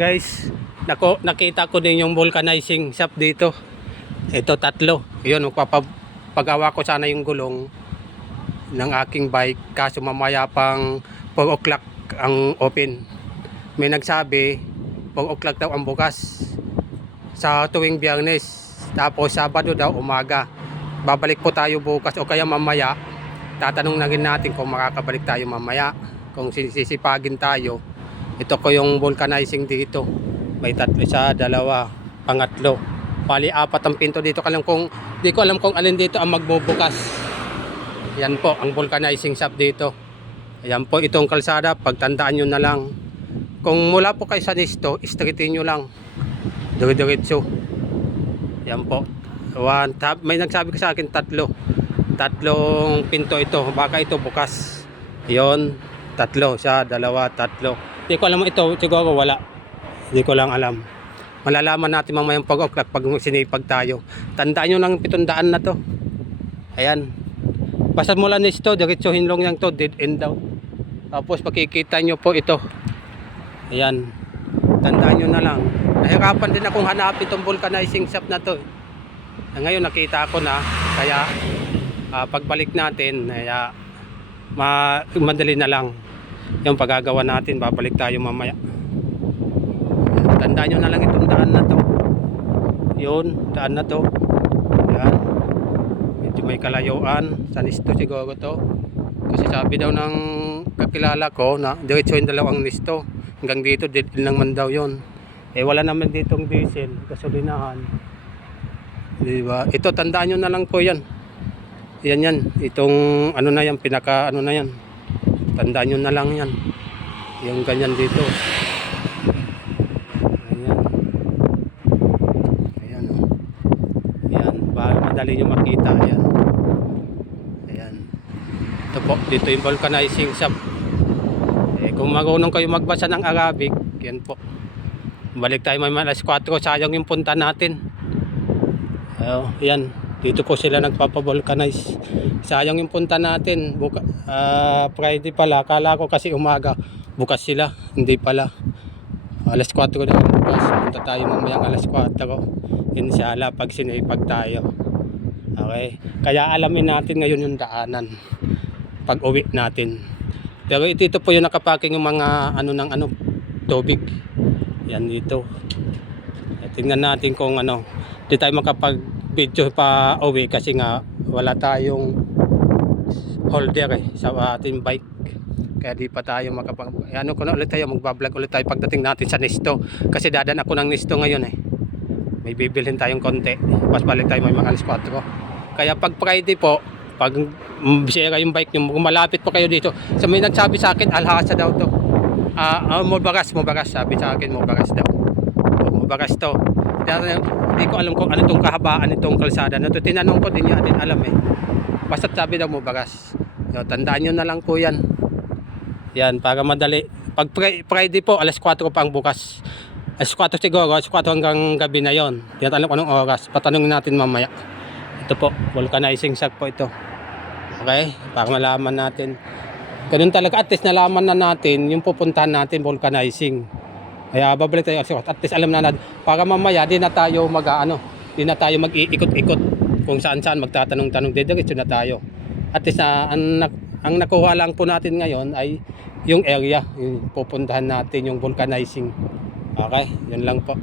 Guys, nakita ko din yung vulcanizing shop dito. Ito tatlo. Yun, pagawa ko sana yung gulong ng aking bike. Kaso mamaya pang 4 o'clock ang open. May nagsabi 4 o'clock daw ang bukas sa tuwing Biyernes. Tapos Sabado daw umaga. Babalik po tayo bukas o kaya mamaya. Tatanong na rin natin kung makakabalik tayo mamaya. Kung sisipagin tayo. Ito ko yung vulcanizing dito. May tatlo, isa, dalawa, pangatlo. Pali 4 ang pinto dito. Di ko alam kung alin dito ang magbubukas. Yan po ang vulcanizing shop dito. Ayan po itong kalsada. Pagtandaan nyo na lang. Kung mula po kayo sa Nisto, straightin nyo lang. Diretso. Yan po. May nagsabi ko sa akin tatlong pinto ito. Baka ito bukas. Yon, tatlo. Siya, dalawa, tatlo. Hindi ko alam ito. Siguro wala. Hindi ko lang alam. Malalaman natin mamayang 4 o'clock pag sinipag tayo. Tandaan nyo lang 700 na to. Ayan. Basta mula Nisto, diretsuhin lang yan to. Dead end daw. Tapos makikita nyo po ito. Ayan. Tandaan nyo na lang. Nahirapan din akong hanapin itong vulcanizing shop na to. Ngayon nakita ko na. Kaya pagbalik natin, madali na lang. Yung paggagawa natin, babalik tayo mamaya. Tandaan nyo na lang itong daan na to. Yun, daan na to. Ayan. Medyo may kalayuan. Sa Nisto siguro to. Kasi sabi daw ng kakilala ko na diretsuhin dalawang Nisto. Hanggang dito, dead lang man daw yun. Wala naman ditong diesel, gasolinahan. Diba? Ito, tandaan nyo na lang po yan. Yan. Itong ano na yan, pinaka ano na yan. Tandaan nyo na lang yan. Yung ganyan dito. Ayan. Ayan. Baka madali nyo makita. Ayan. Ito po. Dito yung vulcanizing shop. Kung marunong kayo magbasa ng Arabic, yan po. Balik tayo may alas 4. Sayang yung punta natin. Yan. Dito po sila nagpapavulcanize. Sayang yung punta natin. Friday pala. Akala ko kasi umaga. Bukas sila. Hindi pala. Alas 4 na bukas. Punta tayo mamayang alas 4. Inshallah pag sinipag tayo. Okay. Kaya alamin natin ngayon yung daanan. Pag uwi natin. Pero ito po yung nakapaking yung mga tubig. Yan dito. Tingnan natin kung di tayo makapag-video pa uwi kasi nga wala tayong holder sa ating bike. Kaya di pa tayo magbablog ulit tayo pagdating natin sa Nisto. Kasi dadan ako ng Nisto ngayon May bibilhin tayong konti. Pas balik tayo may mga alas 4. Kaya pag Friday po, pag bisera yung bike nyo, malapit po kayo dito. So may nagsabi sa akin, Alhasa daw to. Mubagas, sabi sa akin, Mubagas daw. Mubagas to. Hindi ko alam kung ano itong kahabaan itong kalsada na to. Tinanong ko din niya, din alam Basta sabi daw Mubagas. Tandaan nyo na lang po yan. Yan, para madali. Pag Friday po, alas 4 pa ang bukas. Alas 4 siguro, alas 4 hanggang gabi na yon. Yan alam ko anong oras. Patanungin natin mamaya. Ito po, vulcanizing shop po ito. Okay, para malaman natin. Ganun talaga, at least nalaman na natin yung pupuntahan natin, vulcanizing. Kaya babalik tayo, at least alam na natin. Para mamaya, di na tayo mag-iikot-ikot kung saan-saan magtatanong-tanong. Diretso na tayo. At least ang nakuha lang po natin ngayon ay yung area, yung pupuntahan natin, yung vulcanizing. Okay, yun lang po.